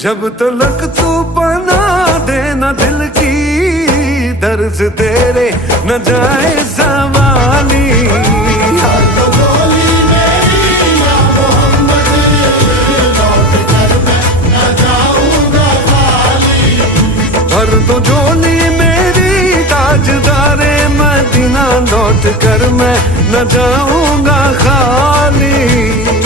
जब तलक तू बना देना दिल की दर्द तेरे न जाए सवाली। भर दो झोली मेरी ताजदारे मदीना, लौट कर मैं न जाऊंगा खाली।